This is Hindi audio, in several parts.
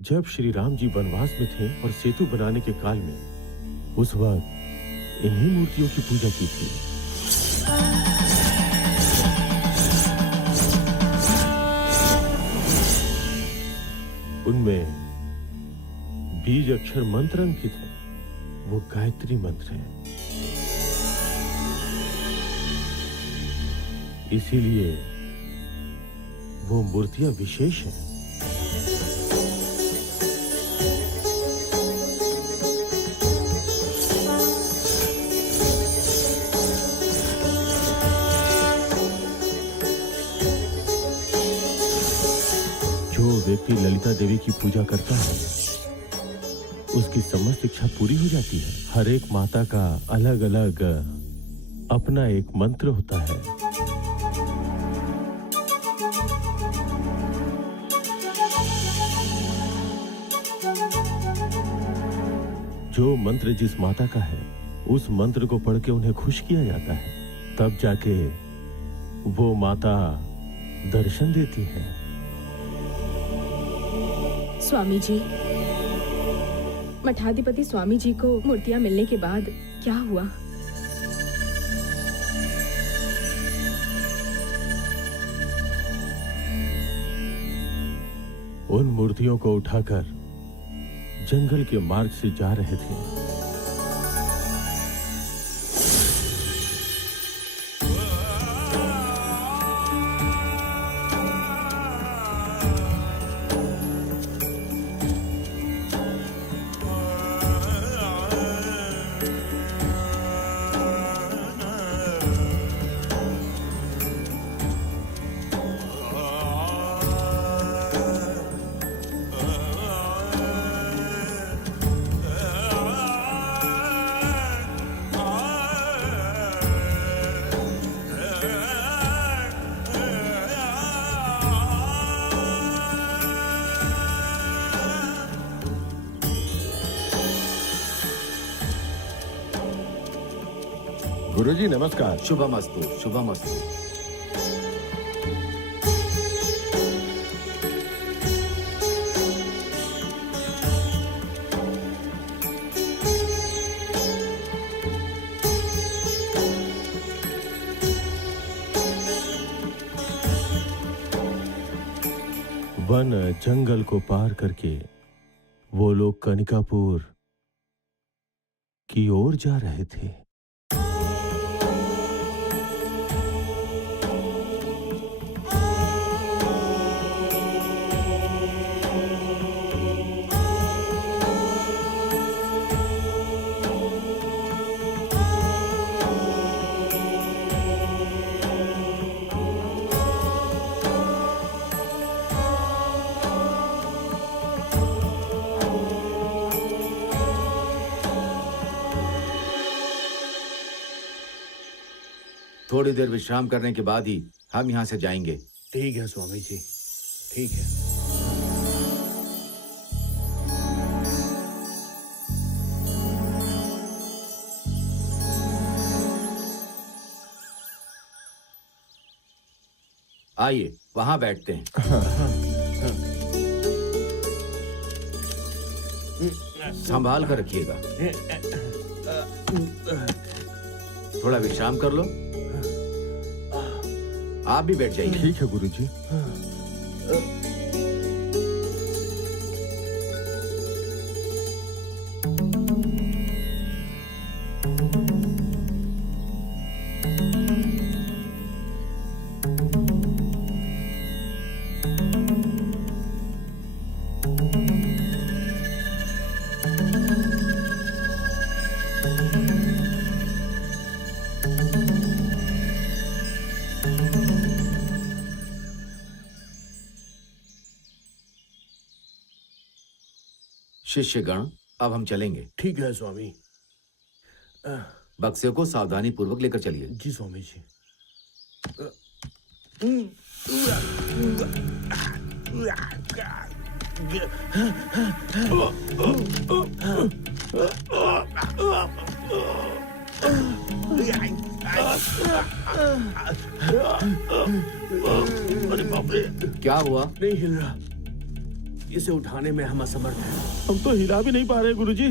जब श्री राम जी वनवास में थे और सेतु बनाने के काल में उस वक्त इन्हीं मूर्तियों की पूजा की थी। उनमें बीज अक्षर मंत्र अंकित है, वो गायत्री मंत्र है। इसीलिए वो मूर्तियां विशेष हैं। जो व्यक्ति ललिता देवी की पूजा करता है उसकी समस्त इच्छा पूरी हो जाती है। हर एक माता का अलग अलग अपना एक मंत्र होता है। जो मंत्र जिस माता का है उस मंत्र को पढ़ के उन्हें खुश किया जाता है, तब जाके वो माता दर्शन देती है। स्वामी जी, मठाधिपति स्वामी जी को मूर्तियां मिलने के बाद क्या हुआ? उन मूर्तियों को उठाकर जंगल के मार्ग से जा रहे थे। गुरुजी नमस्कार। शुभमस्तु, शुभमस्तु। वन जंगल को पार करके वो लोग कनिकापुर की ओर जा रहे थे। थोड़ी देर विश्राम करने के बाद ही हम यहाँ से जाएंगे। ठीक है स्वामी जी, ठीक है। आइए वहां बैठते हैं। संभाल कर रखिएगा। थोड़ा विश्राम कर लो। आप भी बैठ जाइए। ठीक है गुरुजी। शिष्यगण, अब हम चलेंगे। ठीक है स्वामी। बक्से को सावधानी पूर्वक लेकर चलिए। जी स्वामी जी। क्या हुआ? नहीं हिल रहा। इसे उठाने में हम असमर्थ हैं। हम तो हिला भी नहीं पा रहे गुरुजी।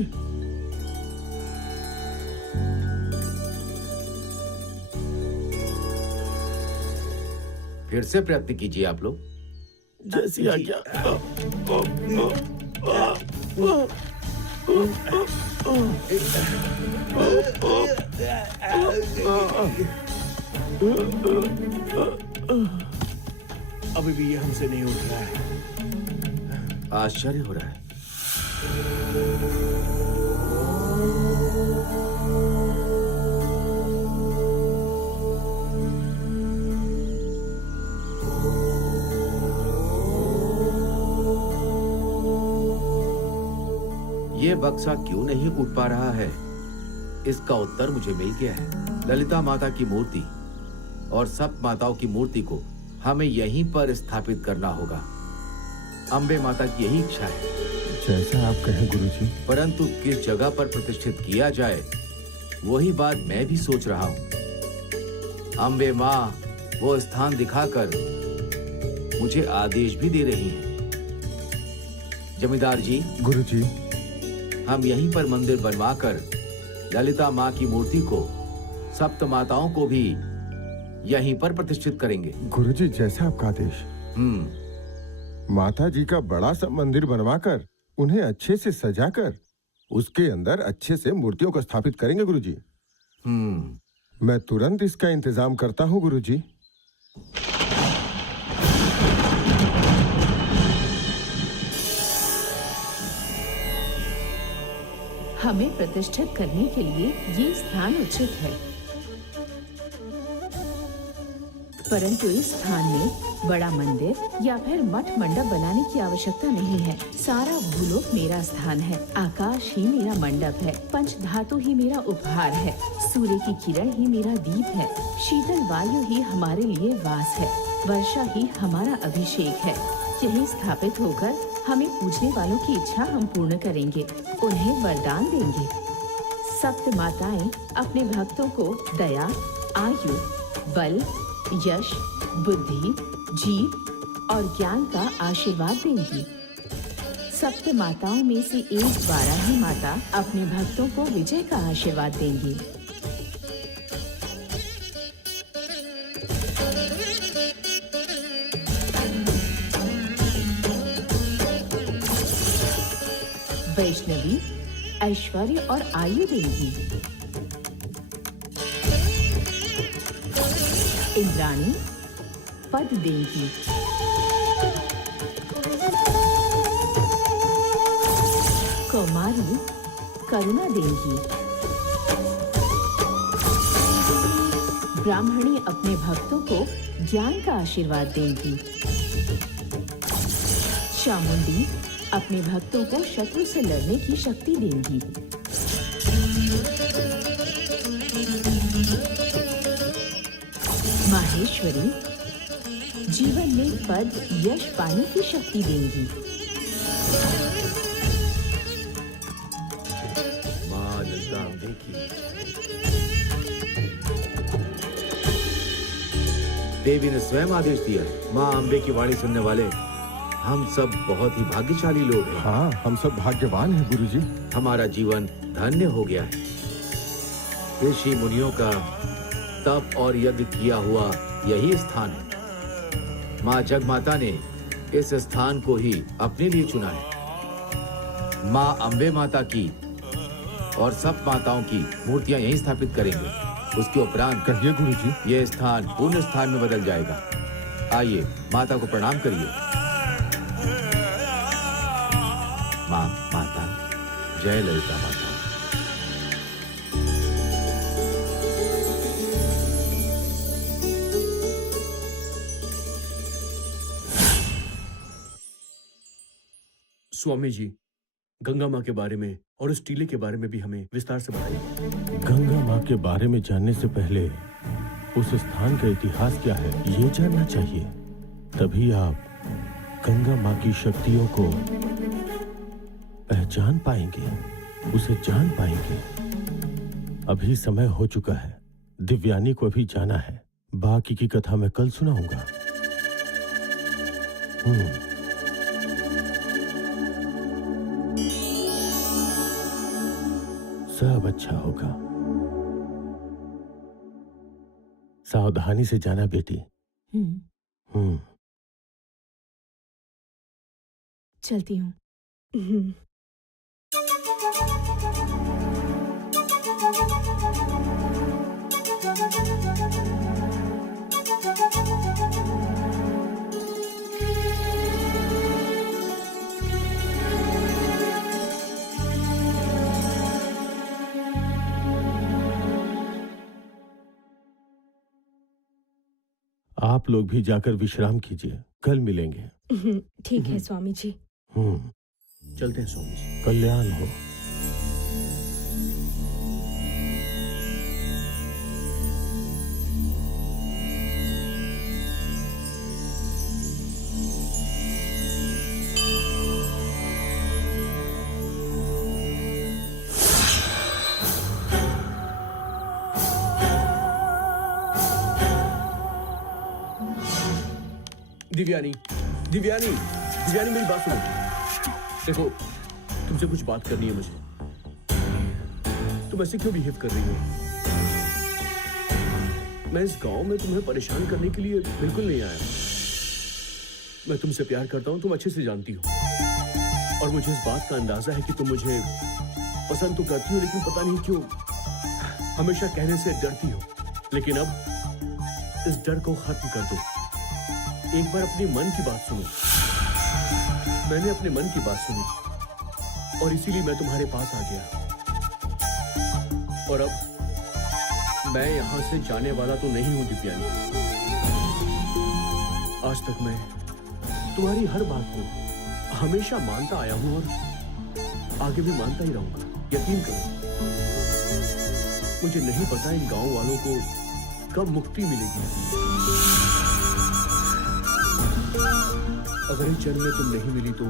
फिर से प्रयत्न कीजिए आप लोग। जैसी आज्ञा। अभी भी ये हमसे नहीं उठ रहा है। आश्चर्य हो रहा है। ये बक्सा क्यों नहीं उठ पा रहा है, इसका उत्तर मुझे मिल गया है। ललिता माता की मूर्ति और सब माताओं की मूर्ति को हमें यहीं पर स्थापित करना होगा। अम्बे माता की यही इच्छा है। जैसा आप कहें गुरुजी। परंतु किस जगह पर प्रतिष्ठित किया जाए, वही बात मैं भी सोच रहा हूँ। अम्बे माँ वो स्थान दिखाकर मुझे आदेश भी दे रही हैं। जमींदार जी, गुरुजी, हम यहीं पर मंदिर बनवाकर ललिता माँ की मूर्ति को, सप्त माताओं को भी यहीं पर प्रतिष्ठित करेंगे। गुरुजी, जैसा आपका आदेश। माता जी का बड़ा सा मंदिर बनवाकर उन्हें अच्छे से सजाकर उसके अंदर अच्छे से मूर्तियों को स्थापित करेंगे गुरुजी। मैं तुरंत इसका इंतजाम करता हूँ गुरुजी। हमें प्रतिष्ठित करने के लिए ये स्थान उचित है, परंतु इस स्थान में बड़ा मंदिर या फिर मठ मंडप बनाने की आवश्यकता नहीं है। सारा भूलोक मेरा स्थान है, आकाश ही मेरा मंडप है, पंच धातु ही मेरा उपहार है, सूर्य की किरण ही मेरा दीप है, शीतल वायु ही हमारे लिए वास है, वर्षा ही हमारा अभिषेक है। यही स्थापित होकर हमें पूजने वालों की इच्छा हम पूर्ण करेंगे, उन्हें वरदान देंगे। सप्त माताएं अपने भक्तों को दया, आयु, बल, यश, बुद्धि, जीव और ज्ञान का आशीर्वाद देंगी। सप्त माताओं में से एक वाराही माता अपने भक्तों को विजय का आशीर्वाद देंगी। वैष्णवी ऐश्वर्य और आयु देंगी। इंद्राणी पद देंगी। कौमारी करुणा देंगी। ब्राह्मणी अपने भक्तों को ज्ञान का आशीर्वाद देंगी। चामुंडी अपने भक्तों को शत्रु से लड़ने की शक्ति देंगी। माहेश्वरी जीवन में पद यश पाने की शक्ति देंगी। माँ ललिता अम्बे की। देवी ने स्वयं आदेश दिया है। माँ अम्बे की वाणी सुनने वाले हम सब बहुत ही भाग्यशाली लोग हैं। हाँ, हम सब भाग्यवान हैं गुरुजी। हमारा जीवन धन्य हो गया है। ऋषि मुनियों का तप और यज्ञ किया हुआ यही स्थान है। माँ जगमाता ने इस स्थान को ही अपने लिए चुना है। माँ अम्बे माता की और सब माताओं की मूर्तियां यहीं स्थापित करेंगे। उसके उपरांत कहिए गुरुजी। यह स्थान पुण्य स्थान में बदल जाएगा। आइए माता को प्रणाम करिए। माँ माता, जय ललिता माता। स्वामी जी, गंगा माँ के बारे में और उस टीले के बारे में भी हमें विस्तार से बताइए। गंगा माँ के बारे में जानने से पहले उस स्थान का इतिहास क्या है ये जानना चाहिए। तभी आप गंगा माँ की शक्तियों को पहचान पाएंगे, उसे जान पाएंगे। अभी समय हो चुका है, दिव्यानी को अभी जाना है। बाकी की कथा मैं कल सुनाऊंगा। सब अच्छा होगा। सावधानी से जाना बेटी। हम्म। चलती हूँ। आप लोग भी जाकर विश्राम कीजिए, कल मिलेंगे। ठीक है स्वामी जी। चलते हैं स्वामी जी। कल्याण हो। दिव्यानी, दिव्यानी, दिव्यानी मेरी बात सुनो। देखो, तुमसे कुछ बात करनी है मुझे। तुम ऐसे क्यों बिहेव कर रही हो? मैं इस गांव में तुम्हें परेशान करने के लिए बिल्कुल नहीं आया। मैं तुमसे प्यार करता हूं, तुम अच्छे से जानती हो। और मुझे इस बात का अंदाजा है कि तुम मुझे पसंद तो करती हो, लेकिन पता नहीं क्यों हमेशा कहने से डरती हो। लेकिन अब इस डर को खत्म कर दो। एक बार अपने मन की बात सुनो। मैंने अपने मन की बात सुनी और इसीलिए मैं तुम्हारे पास आ गया। और अब मैं यहां से जाने वाला तो नहीं हूं दिव्यानी। आज तक मैं तुम्हारी हर बात को हमेशा मानता आया हूं और आगे भी मानता ही रहूंगा। यकीन करो, मुझे नहीं पता इन गांव वालों को कब मुक्ति मिलेगी। अगर इस जन्म में तुम नहीं मिली तो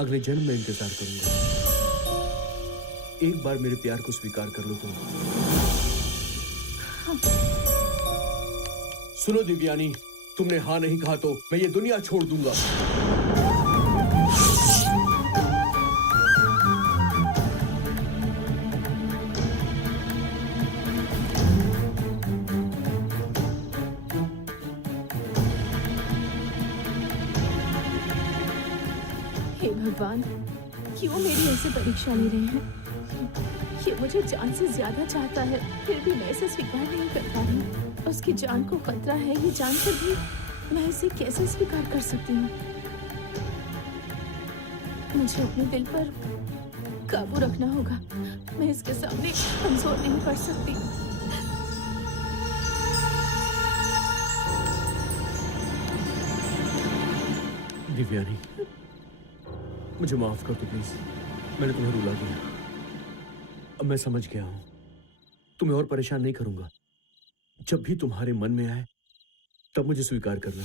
अगले जन्म में इंतजार करूंगा। एक बार मेरे प्यार को स्वीकार कर लो तुम। सुनो दिव्यानी, तुमने हाँ नहीं कहा तो मैं ये दुनिया छोड़ दूंगा। हे भगवान, क्यों मेरी ऐसे परीक्षा ले रहे हैं? ये मुझे जान से ज्यादा चाहता है, फिर भी मैं इसे स्वीकार नहीं कर पा रही। उसकी जान को खतरा है ये जानकर भी मैं इसे कैसे स्वीकार कर सकती हूँ? मुझे अपने दिल पर काबू रखना होगा। मैं इसके सामने कमजोर नहीं पड़ सकती। दिव्यानी, मुझे माफ कर दो प्लीज। मैंने तुम्हें रुला दिया। अब मैं समझ गया हूं, तुम्हें और परेशान नहीं करूंगा। जब भी तुम्हारे मन में आए तब मुझे स्वीकार करना।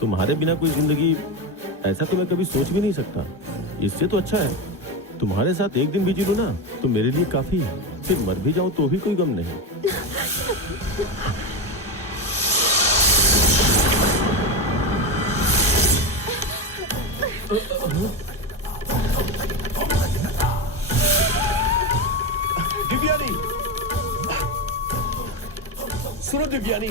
तुम्हारे बिना कोई जिंदगी, ऐसा तो मैं कभी सोच भी नहीं सकता। इससे तो अच्छा है तुम्हारे साथ एक दिन भी जी लूं ना तो मेरे लिए काफी है। फिर मर भी जाऊं तो भी कोई गम नहीं। दिव्यानी, सुनो दिव्यानी।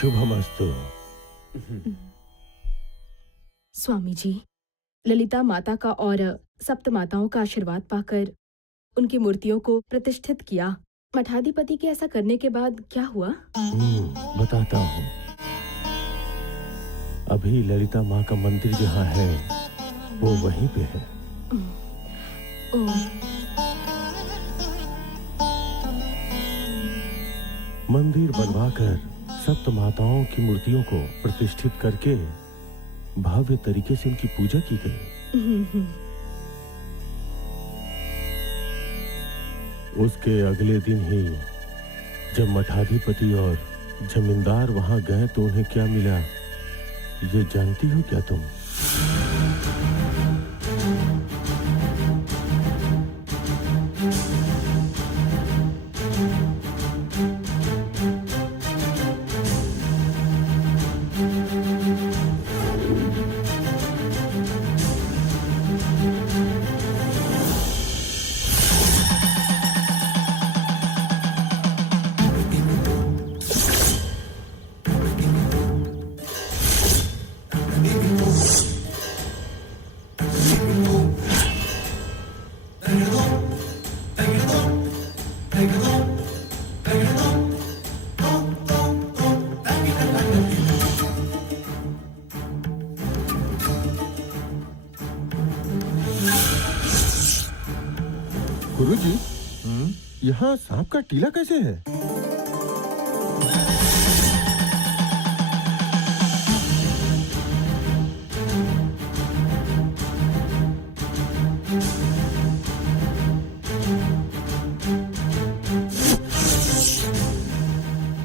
शुभमस्तु। स्वामी जी, ललिता माता का और सप्त माताओं का आशीर्वाद पाकर उनकी मूर्तियों को प्रतिष्ठित किया। मठाधिपति के ऐसा करने के बाद क्या हुआ? बताता हूँ। अभी ललिता माँ का मंदिर जहाँ है वो वहीं पे है। ओह, मंदिर बनवाकर सप्त माताओं की मूर्तियों को प्रतिष्ठित करके भव्य तरीके से उनकी पूजा की गई। उसके अगले दिन ही जब मठाधिपति और जमींदार वहां गए तो उन्हें क्या मिला ये जानती हो क्या तुम? गुरुजी, यहाँ सांप का टीला कैसे है?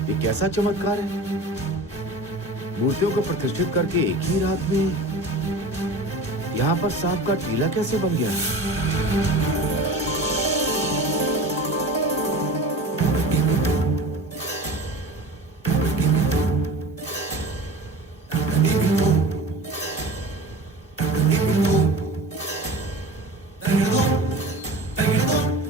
ये कैसा चमत्कार है? मूर्तियों को प्रतिष्ठित करके एक ही रात में यहाँ पर सांप का टीला कैसे बन गया?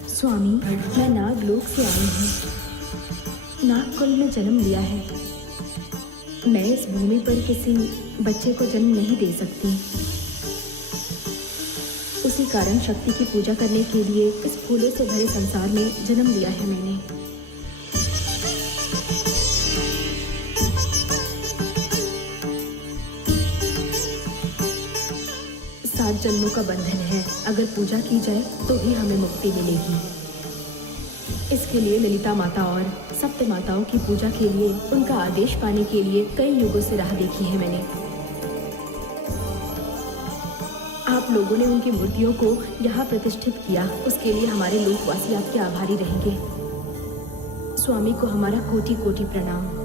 स्वामी, मैं नागलोक से आई हूँ। नागकुल में जन्म लिया है। मैं इस भूमि पर किसी बच्चे को जन्म नहीं दे सकती। उसी कारण शक्ति की पूजा करने के लिए इस फूलों से भरे संसार में जन्म लिया है मैंने। सात जन्मों का बंधन है। अगर पूजा की जाए तो ही हमें मुक्ति मिलेगी। इसके लिए ललिता माता और सप्त माताओं की पूजा के लिए, उनका आदेश पाने के लिए कई युगों से राह देखी है मैंने। आप लोगों ने उनकी मूर्तियों को यहाँ प्रतिष्ठित किया, उसके लिए हमारे लोकवासी आपके आभारी रहेंगे। स्वामी को हमारा कोटि कोटि प्रणाम।